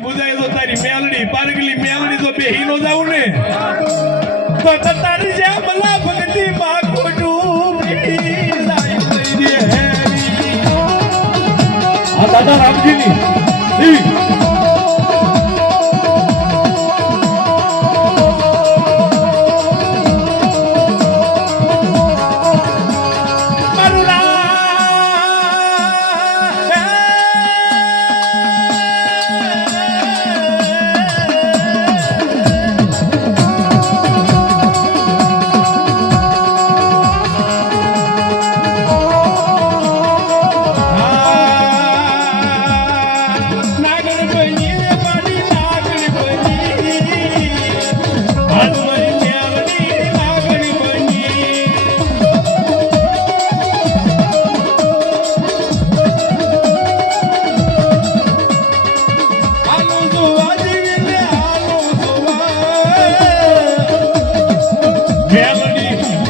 બુજાય તો તારી મેલડી પારગલી મેલડી તો બેહી નો જાવ ને તો તારી જે મલા ભગતી માં કોટું મી લાઈ દઈ રે આ દાદા રામજીની દેવી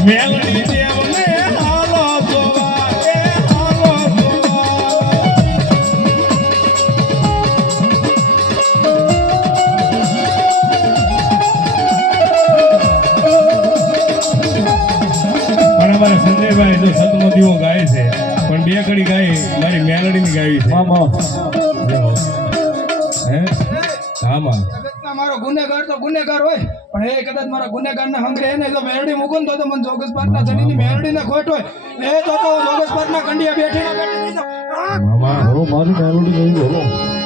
મેલડી દેવને હાલો જોવા એ હાલો પણ અમારા સંજયભાઈ જો સતમતીઓ ગાય છે પણ બે કડી ગાય મારી મેલડીની ગાવી છે હે આમાં મારો ગુનેગાર તો ગુનેગાર હોય પણ એ કદાચ મારા ગુનેગારના હંગરે એને જો મેરડી મૂકું તો મને જોગસ પાટના જડીની મેરડીને ખોટ હોય એ તો જોગસ પાટના કંડિયા બેઠી મામા મારી મેલોડી નહીં બોલો